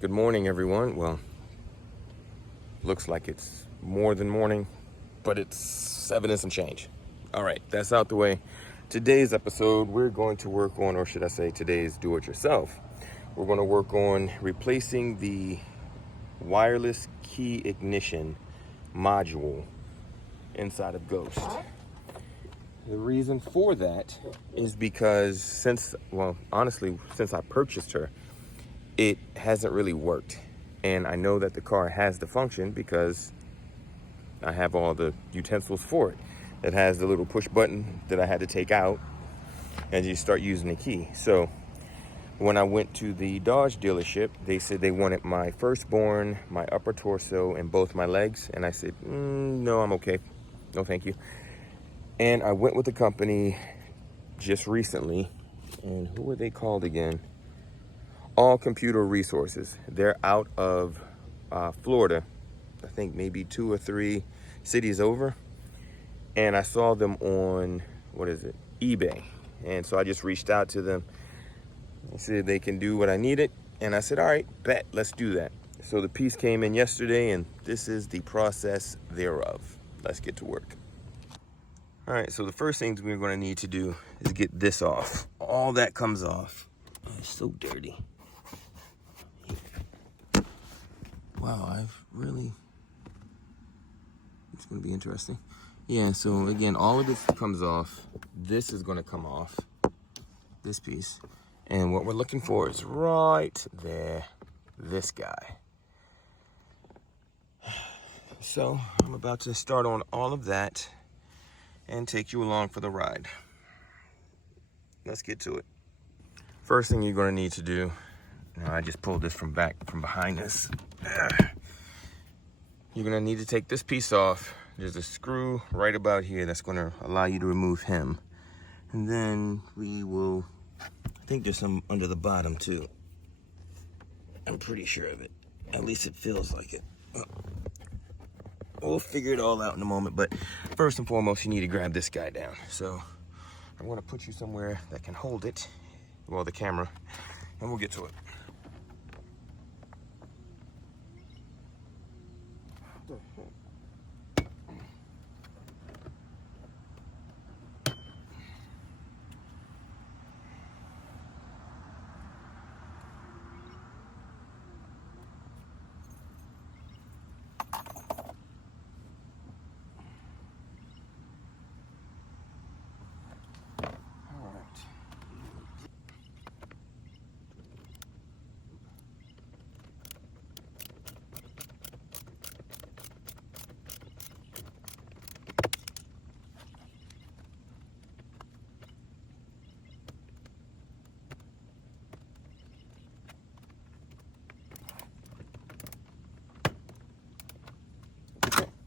Good morning, everyone. Well, looks like it's more than morning, but it's 7 and some change. All right, that's out the way. Today's episode, we're going to work on, or should I say today's do-it-yourself. We're going to work on replacing the wireless key ignition module inside of Ghost. The reason for that is because since I purchased her, it hasn't really worked. And I know that the car has the function because I have all the utensils for it. It has the little push button that I had to take out and you start using the key. So when I went to the Dodge dealership, they said they wanted my firstborn, my upper torso, and both my legs. And I said, no, I'm okay. No, thank you. And I went with the company just recently. And who were they called again? All Computer Resources. They're out of Florida. I think maybe 2 or 3 cities over. And I saw them on, eBay. And so I just reached out to them. They said they can do what I needed. And I said, all right, bet, let's do that. So the piece came in yesterday, and this is the process thereof. Let's get to work. All right, so the first things we're going to need to do is get this off. All that comes off. Oh, it's so dirty. Wow, it's going to be interesting. Yeah, so again, all of this comes off. This is going to come off, this piece. And what we're looking for is right there, this guy. So I'm about to start on all of that and take you along for the ride. Let's get to it. First thing you're going to need to do, now I just pulled this from behind this. You're going to need to take this piece off. There's a screw right about here that's going to allow you to remove him. And then I think there's some under the bottom too. I'm pretty sure of it. At least it feels like it. We'll figure it all out in a moment, but first and foremost, you need to grab this guy down. So I'm going to put you somewhere that can hold it, well, the camera, and we'll get to it.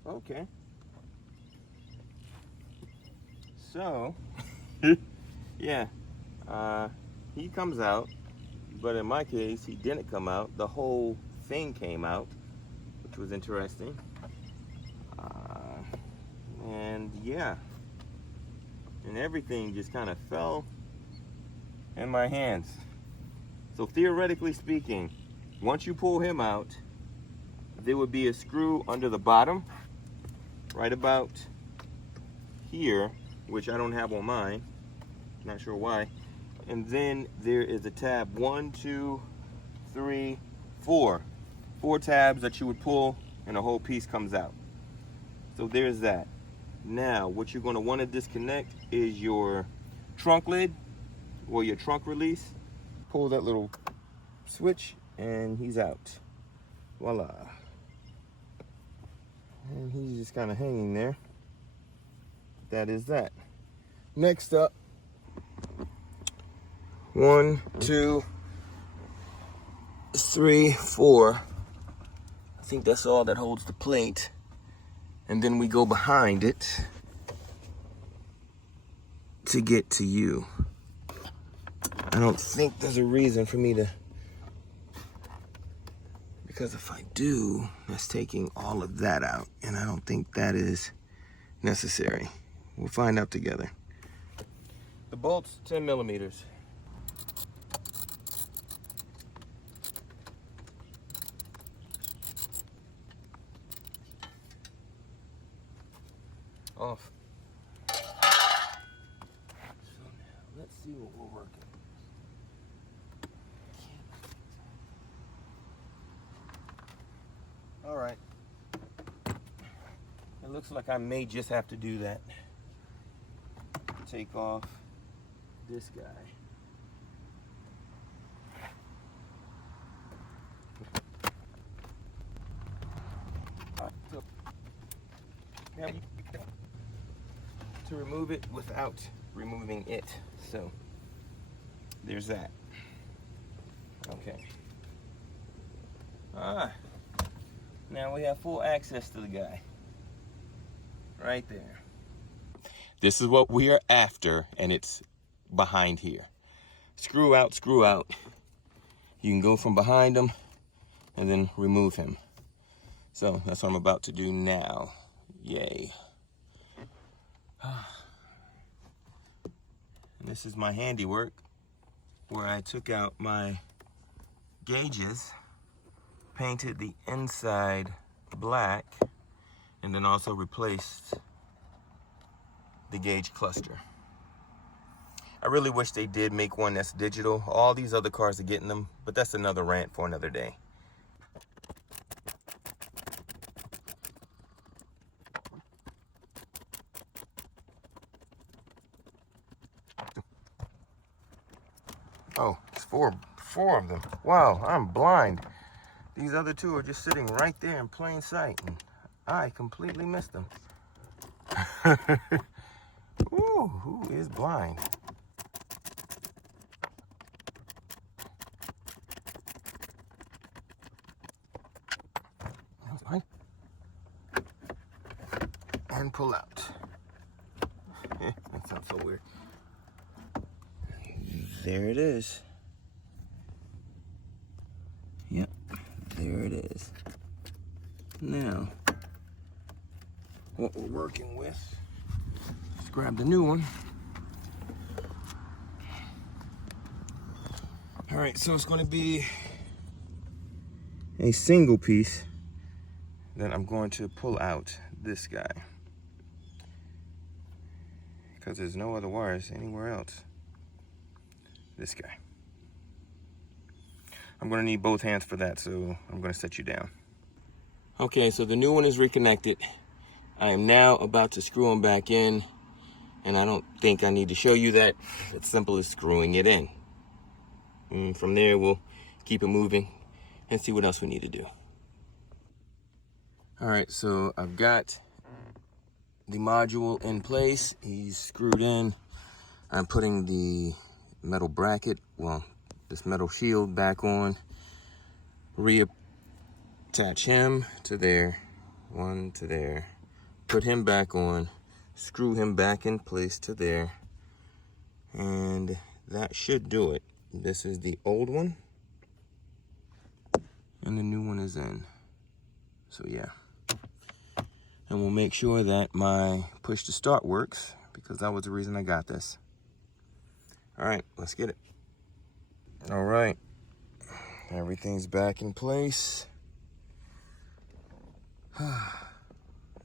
Okay. So, yeah, he comes out, but in my case, he didn't come out. The whole thing came out, which was interesting. And yeah, and everything just kind of fell in my hands. So theoretically speaking, once you pull him out, there would be a screw under the bottom, right about here, which I don't have on mine, not sure why. And then there is a tab, 1, 2, 3, 4. 4 tabs that you would pull and the whole piece comes out. So there's that. Now, what you're gonna wanna disconnect is your trunk lid or your trunk release. Pull that little switch and he's out. Voila. And he's just kind of hanging there. That is that. Next up, 1, 2, 3, 4. I think that's all that holds the plate. And then we go behind it to get to you. I don't think there's a reason for me to, because if I do, that's taking all of that out. And I don't think that is necessary. We'll find out together. The bolt's 10 millimeters. off. So now let's see what we're working. All right. It looks like I may just have to do that. Take off this guy. To remove it without removing it. So there's that. Okay. Now we have full access to the guy. Right there. This is what we are after, and it's behind here. Screw out, screw out. You can go from behind him and then remove him. So that's what I'm about to do now. Yay. And this is my handiwork where I took out my gauges, painted the inside black, and then also replaced the gauge cluster. I really wish they did make one that's digital. All these other cars are getting them, but that's another rant for another day. Oh, it's four of them. Wow, I'm blind. These other two are just sitting right there in plain sight, and I completely missed them. Ooh, who is blind? And pull out. That sounds so weird. There it is. Yep, there it is. Now, what we're working with, let's grab the new one. All right, so it's going to be a single piece that I'm going to pull out this guy, because there's no other wires anywhere else. This guy. I'm going to need both hands for that, so I'm going to set you down. Okay, so the new one is reconnected. I am now about to screw them back in, and I don't think I need to show you that. It's simple as screwing it in. And from there, we'll keep it moving and see what else we need to do. All right, so I've got the module in place. He's screwed in. I'm putting the metal bracket, well, this metal shield back on. Reattach him to there, one to there. Put him back on, screw him back in place to there, and that should do it. This is the old one, and the new one is in. So yeah. And we'll make sure that my push to start works, because that was the reason I got this. All right, let's get it. All right, everything's back in place. That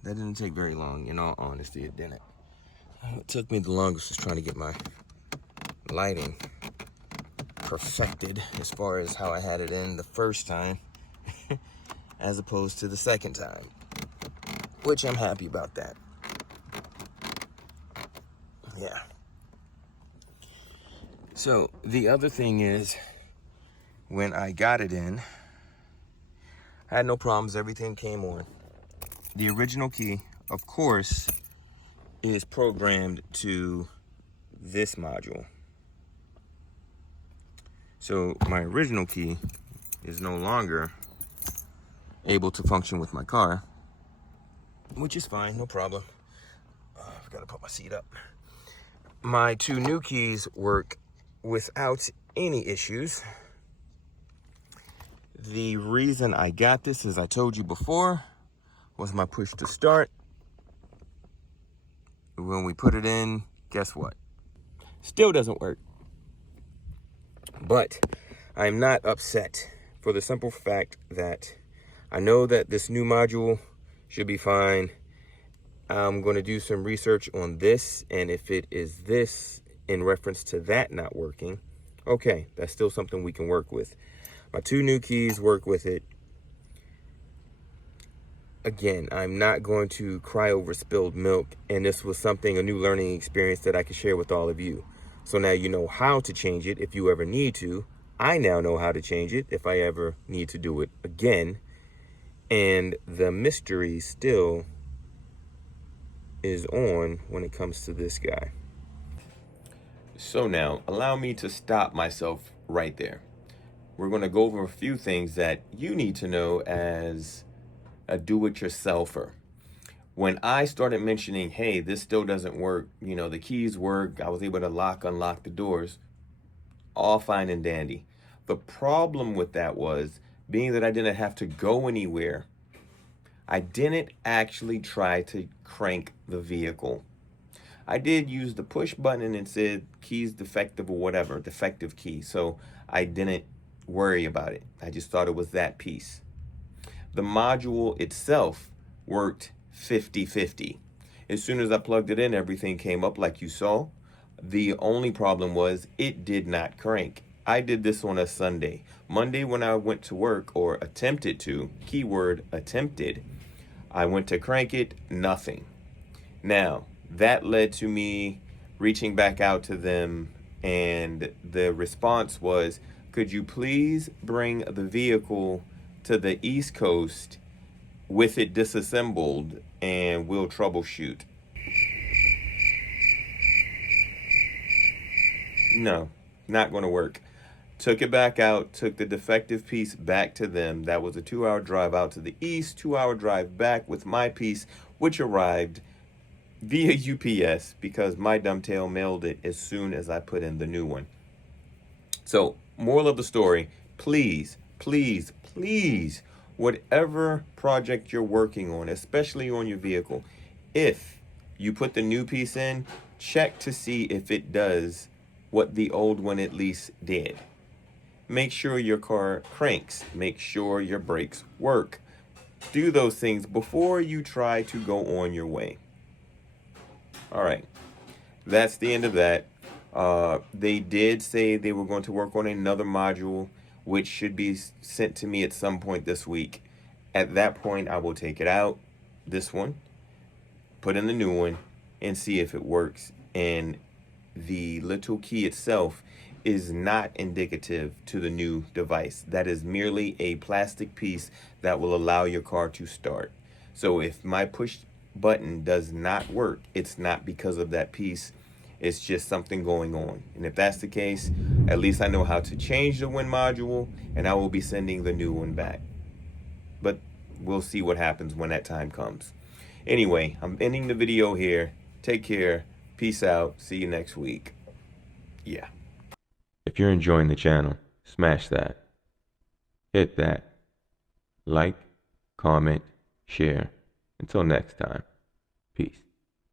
didn't take very long, in all honesty, it didn't. What took me the longest was trying to get my lighting perfected as far as how I had it in the first time as opposed to the second time, which I'm happy about that. Yeah. So the other thing is, when I got it in, I had no problems, everything came on. The original key, of course, is programmed to this module. So my original key is no longer able to function with my car, which is fine, no problem. I've got to put my seat up. My two new keys work without any issues. The reason I got this, as I told you before, was my push to start. When we put it in, guess what? Still doesn't work. But I'm not upset, for the simple fact that I know that this new module should be fine. I'm going to do some research on this, and if it is this in reference to that not working, okay, that's still something we can work with. My 2 new keys work with it. Again, I'm not going to cry over spilled milk, and this was a new learning experience that I can share with all of you. So now you know how to change it if you ever need to. I now know how to change it if I ever need to do it again. And the mystery still is on when it comes to this guy. So now, allow me to stop myself right there. We're going to go over a few things that you need to know as a do-it-yourselfer. When I started mentioning, hey, this still doesn't work, the keys work, I was able to unlock the doors, all fine and dandy. The problem with that was, being that I didn't have to go anywhere, I didn't actually try to crank the vehicle. I did use the push button and it said keys defective or whatever, defective key. So I didn't worry about it. I just thought it was that piece. The module itself worked 50-50. As soon as I plugged it in, everything came up like you saw. The only problem was it did not crank. I did this on a Sunday. Monday when I went to work, or attempted to, keyword attempted, I went to crank it, nothing. Now, that led to me reaching back out to them, and the response was, could you please bring the vehicle to the East Coast with it disassembled and we'll troubleshoot? No, not going to work. Took it back out, took the defective piece back to them. That was a 2-hour drive out to the east, 2-hour drive back with my piece, which arrived via UPS because my dumb tail mailed it as soon as I put in the new one. So, moral of the story, please, please, please, whatever project you're working on, especially on your vehicle, if you put the new piece in, check to see if it does what the old one at least did. Make sure your car cranks. Make sure your brakes work. Do those things before you try to go on your way. All right, that's the end of that. They did say they were going to work on another module, which should be sent to me at some point this week. At that point, I will take it out, this one, put in the new one, and see if it works. And the little key itself is not indicative to the new device. That is merely a plastic piece that will allow your car to start. So if my push button does not work, it's not because of that piece. It's just something going on. And if that's the case, at least I know how to change the WIN module, and I will be sending the new one back. But we'll see what happens when that time comes. Anyway, I'm ending the video here. Take care. Peace out. See you next week. Yeah. If you're enjoying the channel, smash that. Hit that. Like, comment, share. Until next time. Peace.